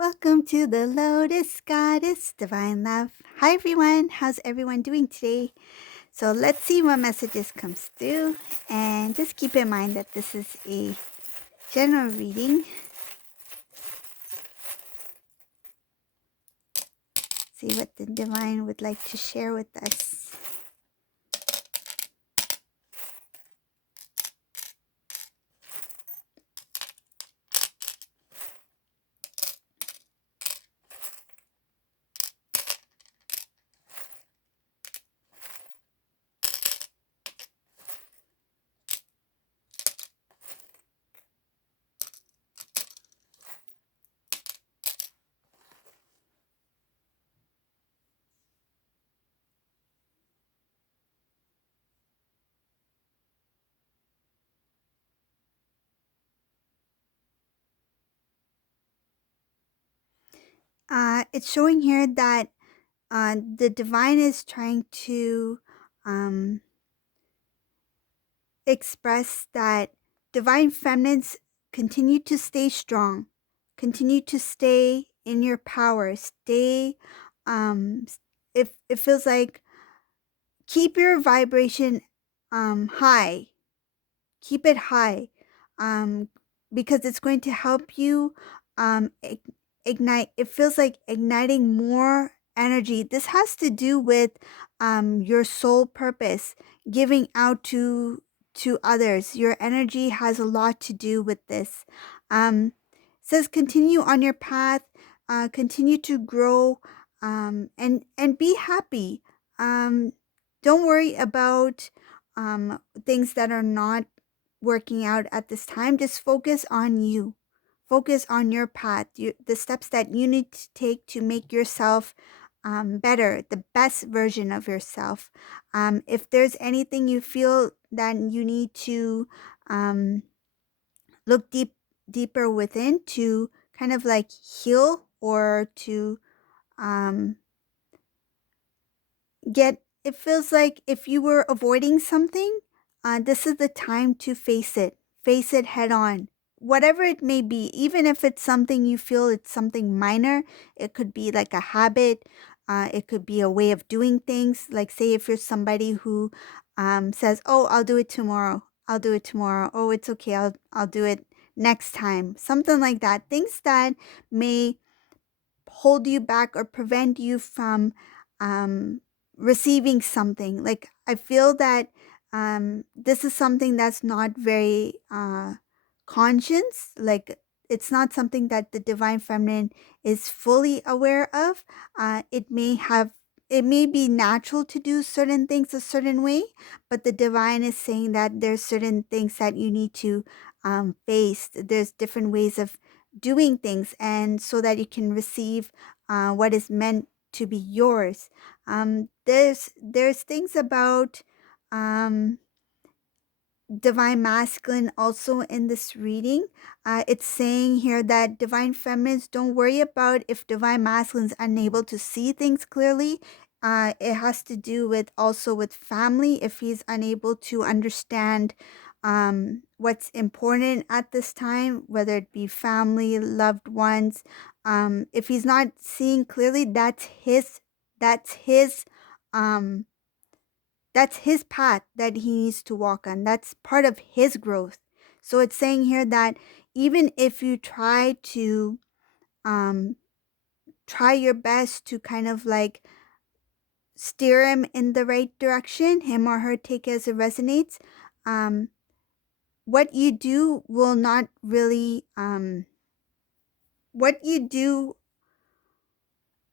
Welcome to the Lotus Goddess Divine Love. Hi everyone, how's everyone doing today? So let's see what messages comes through, and just keep in mind that this is a general reading. See what the divine would like to share with us. It's showing here that the divine is trying to um, express that divine feminines continue to stay strong, continue to stay in your power, stay it feels like keep your vibration high, keep it high, um because it's going to help you um ignite. It feels like igniting more energy. This has to do with your soul purpose, giving out to others. Your energy has a lot to do with this. Says continue on your path, continue to grow, and be happy. Don't worry about things that are not working out at this time. Just focus on you. Focus on your path, the steps that you need to take to make yourself better, the best version of yourself. If there's anything you feel that you need to look deeper within to kind of like heal or to um, it feels like if you were avoiding something, this is the time to face it head on, whatever it may be. Even if it's something you feel it's something minor, it could be like a habit, it could be a way of doing things. Like say if you're somebody who says, oh, I'll do it tomorrow, oh, it's okay, I'll do it next time, something like that. Things that may hold you back or prevent you from um, receiving something. Like I feel that this is something that's not very conscious. Like it's not something that the divine feminine is fully aware of. It may be natural to do certain things a certain way, but the divine is saying that there's certain things that you need to face. There's different ways of doing things, and so that you can receive what is meant to be yours. There's things about um, divine masculine also in this reading. It's saying here that divine feminines, don't worry about if divine masculine's unable to see things clearly. It has to do with also with family. If he's unable to understand what's important at this time, whether it be family, loved ones, if he's not seeing clearly, that's his um that's his path that he needs to walk on. That's part of his growth. So it's saying here that even if you um, try your best to kind of like steer him in the right direction, him or her, take it as it resonates, um, what you do will not really, what you do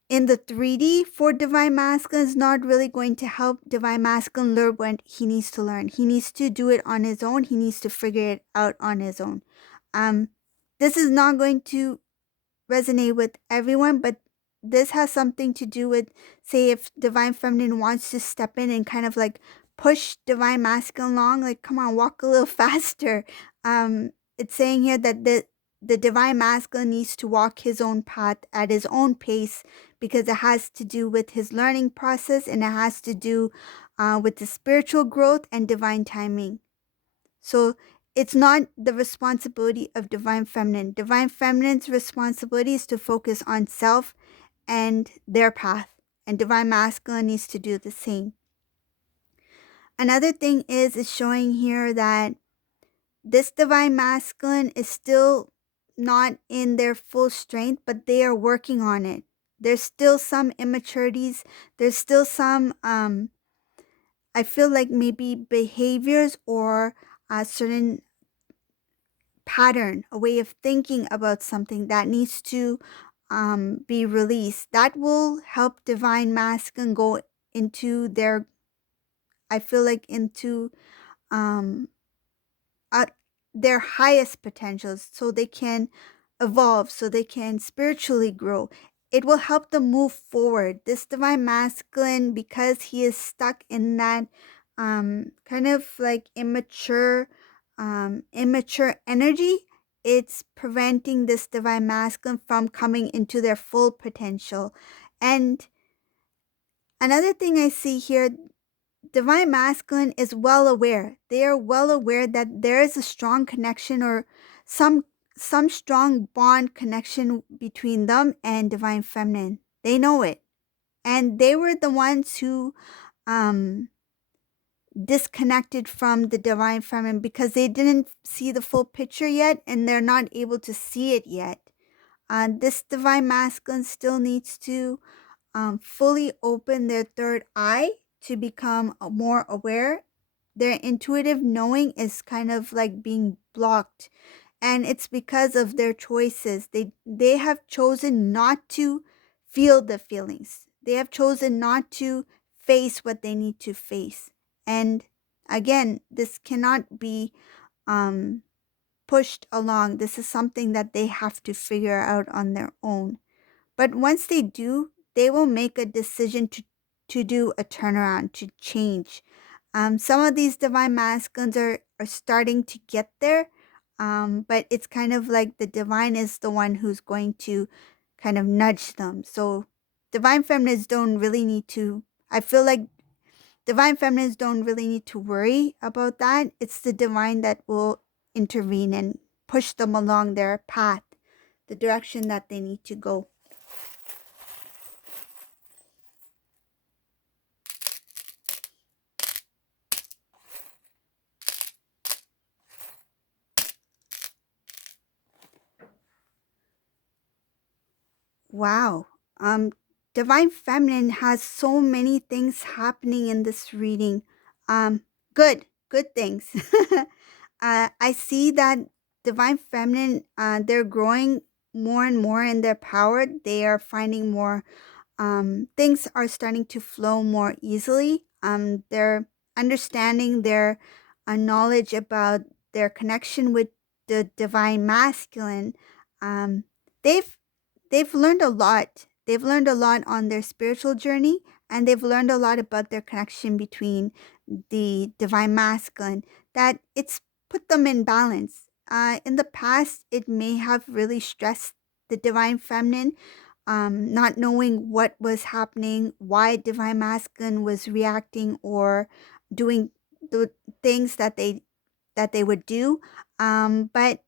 in the 3D for divine masculine is not really going to help divine masculine learn what he needs to learn. He needs to do it on his own. He needs to figure it out on his own. This is not going to resonate with everyone, but this has something to do with, say, if divine feminine wants to step in and kind of like push divine masculine along, like, come on, walk a little faster. It's saying here that the divine masculine needs to walk his own path at his own pace, because it has to do with his learning process, and it has to do with the spiritual growth and divine timing. So it's not the responsibility of divine feminine. Divine feminine's responsibility is to focus on self and their path, and divine masculine needs to do the same. Another thing is showing here that this divine masculine is still not in their full strength, but they are working on it. There's still some immaturities. There's still some, I feel like maybe behaviors or a certain pattern, a way of thinking about something that needs to be released. That will help divine masculine go into their, I feel like, into um, at their highest potentials so they can evolve, so they can spiritually grow. It will help them move forward. This divine masculine, because he is stuck in that kind of like immature energy, it's preventing this divine masculine from coming into their full potential. And another thing I see here, divine masculine is well aware. They are well aware that there is a strong connection or some strong bond connection between them and divine feminine. They know it. And they were the ones who um disconnected from the divine feminine because they didn't see the full picture yet and they're not able to see it yet. This divine masculine still needs to fully open their third eye to become more aware. Their intuitive knowing is kind of like being blocked, and it's because of their choices. They have chosen not to feel the feelings. They have chosen not to face what they need to face. And again, this cannot be um, pushed along. This is something that they have to figure out on their own. But once they do, they will make a decision to do a turnaround, to change. Some of these divine masculines are starting to get there, but it's kind of like the divine is the one who's going to kind of nudge them. So divine feminines don't really need to, I feel like divine feminines don't really need to worry about that. It's the divine that will intervene and push them along their path, the direction that they need to go. Wow. Um, Divine Feminine has so many things happening in this reading. Um, good things. I see that Divine Feminine, they're growing more and more in their power. They are finding more, things are starting to flow more easily. They're understanding their knowledge about their connection with the Divine Masculine. Um, they've they've learned a lot. They've learned a lot on their spiritual journey, and they've learned a lot about their connection between the divine masculine, that it's put them in balance. In the past, it may have really stressed the divine feminine, not knowing what was happening, why divine masculine was reacting or doing the things that they would do. But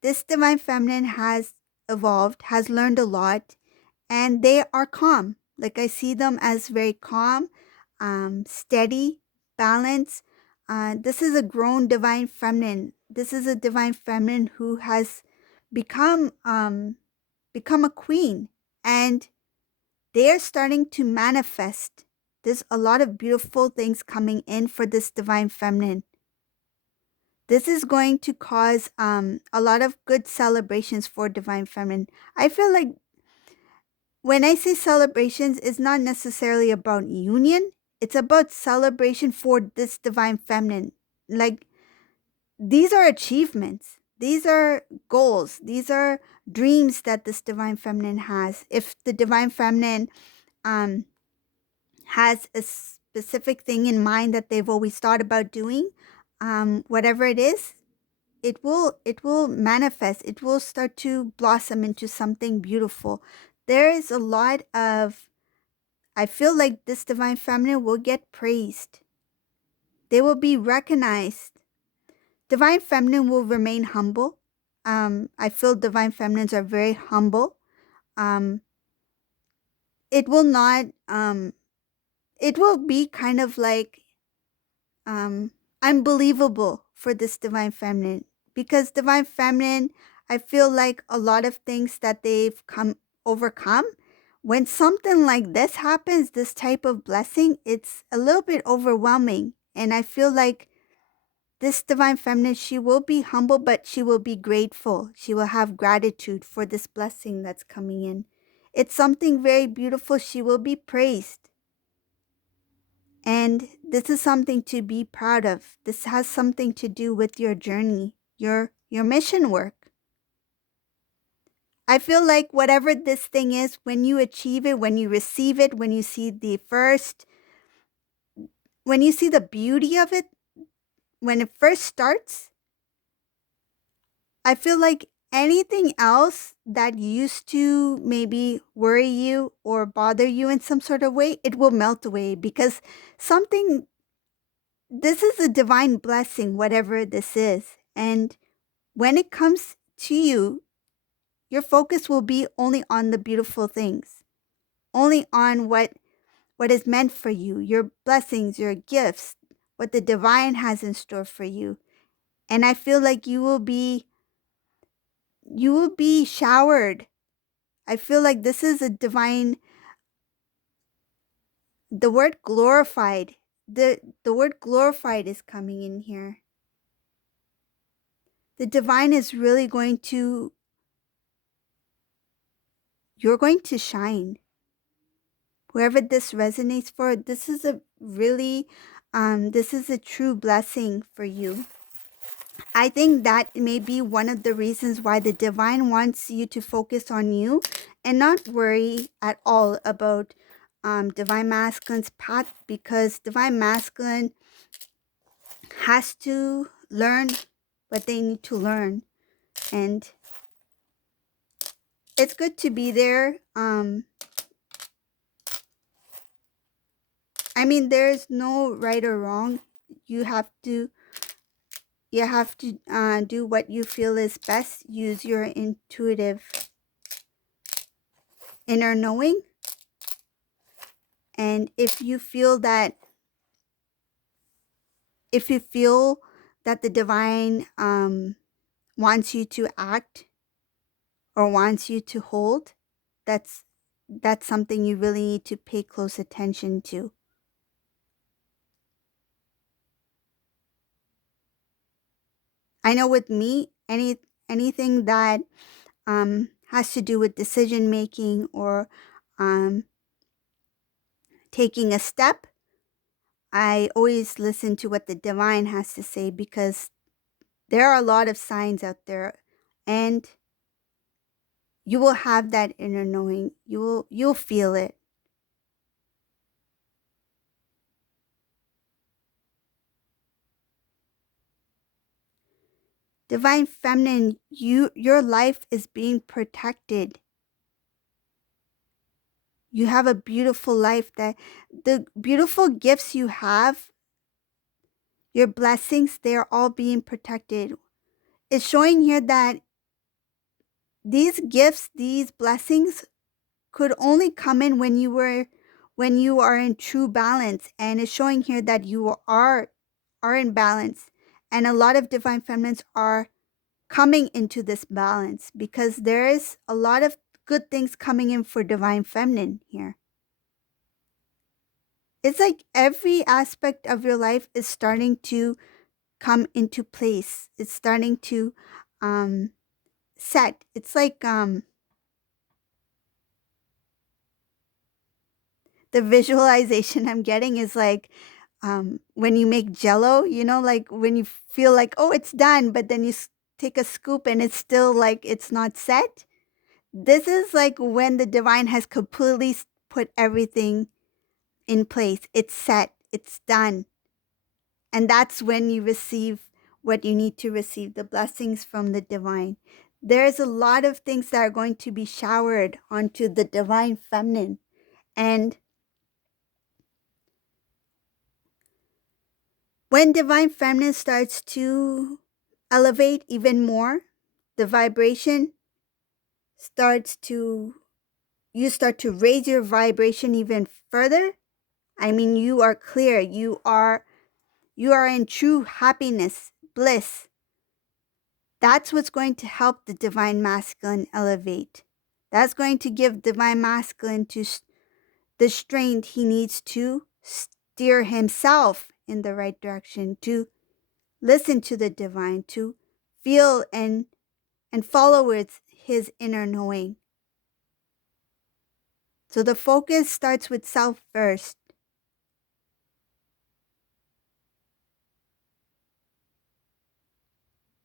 this divine feminine has evolved, has learned a lot, and they are calm. Like I see them as very calm, steady, balanced. This is a grown divine feminine. This is a divine feminine who has become become a queen, and they are starting to manifest. There's a lot of beautiful things coming in for this divine feminine. This is going to cause a lot of good celebrations for divine feminine. I feel like when I say celebrations, it's not necessarily about union. It's about celebration for this divine feminine. Like, these are achievements. These are goals. These are dreams that this divine feminine has. If the divine feminine um, has a specific thing in mind that they've always thought about doing, whatever it will manifest. It will start to blossom into something beautiful. There is a lot of, I feel like this divine feminine will get praised. They will be recognized. Divine feminine will remain humble. I feel divine feminines are very humble. Um, it will not, it will be kind of like um, unbelievable for this divine feminine, because divine feminine, I feel like a lot of things that they've come overcome. When something like this happens, this type of blessing, it's a little bit overwhelming. And I feel like this divine feminine, she will be humble, but she will be grateful. She will have gratitude for this blessing that's coming in. It's something very beautiful. She will be praised. And this is something to be proud of. This has something to do with your journey, your mission work. I feel like whatever this thing is, when you achieve it, when you receive it, when you see the beauty of it, when it first starts, I feel like anything else that used to maybe worry you or bother you in some sort of way, it will melt away, because something, this is a divine blessing, whatever this is. And when it comes to you, your focus will be only on the beautiful things, only on what is meant for you, your blessings, your gifts, what the divine has in store for you. And I feel like you will be showered. I feel like this is a divine, the word glorified. The word glorified is coming in here. The divine is really going to, you're going to shine. Whoever this resonates for, this is a really, this is a true blessing for you. I think that may be one of the reasons why the divine wants you to focus on you and not worry at all about divine masculine's path, because divine masculine has to learn what they need to learn. And it's good to be there. I mean, there's no right or wrong. You have to do what you feel is best. Use your intuitive inner knowing. And if you feel that the divine wants you to act or wants you to hold, that's something you really need to pay close attention to. I know with me, anything that has to do with decision making or um, taking a step, I always listen to what the divine has to say, because there are a lot of signs out there, and you will have that inner knowing. You'll feel it. Divine feminine, your life is being protected. You have a beautiful life, that the beautiful gifts you have, your blessings, they're all being protected. It's showing here that these gifts, these blessings could only come in when you are in true balance. And it's showing here that you are in balance. And a lot of divine feminines are coming into this balance, because there is a lot of good things coming in for divine feminine here. It's like every aspect of your life is starting to come into place. It's starting to um set. It's like the visualization I'm getting is like when you make jello, like when you feel like, oh, it's done, but then you take a scoop and it's still like it's not set. This is like when the divine has completely put everything in place. It's set, it's done. And that's when you receive what you need to receive, the blessings from the divine. There's a lot of things that are going to be showered onto the divine feminine. And when divine feminine starts to elevate even more. The vibration starts to, you start to raise your vibration even further. I mean, you are clear. You are in true happiness, bliss. That's what's going to help the divine masculine elevate. That's going to give divine masculine to the strength he needs to steer himself in the right direction, to listen to the divine, to feel and follow with his inner knowing. So the focus starts with self first.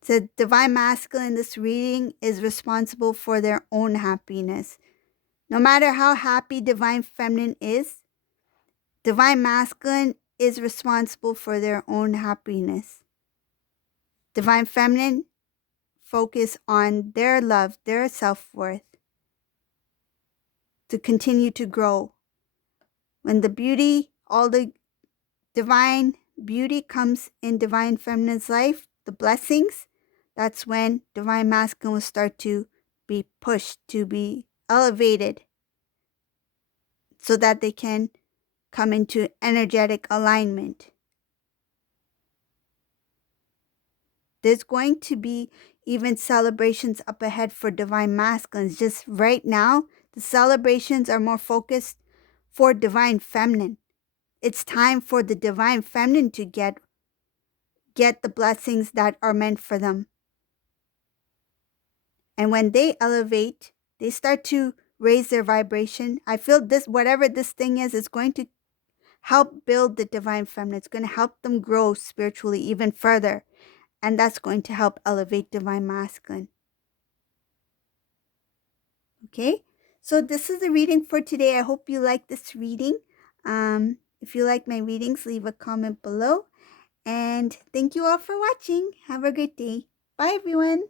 The divine masculine in this reading is responsible for their own happiness. No matter how happy divine feminine is, divine masculine is responsible for their own happiness. Divine feminine focus on their love, their self-worth to continue to grow. When the beauty, all the divine beauty comes in divine feminine's life, the blessings, that's when divine masculine will start to be pushed, to be elevated so that they can come into energetic alignment. There's going to be even celebrations up ahead for divine masculines. Just right now, the celebrations are more focused for divine feminine. It's time for the divine feminine to get the blessings that are meant for them. And when they elevate, they start to raise their vibration. I feel this, whatever this thing is going to help build the divine feminine. It's going to help them grow spiritually even further. And that's going to help elevate divine masculine. Okay, so this is the reading for today. I hope you like this reading. If you like my readings, leave a comment below. And thank you all for watching. Have a great day. Bye, everyone.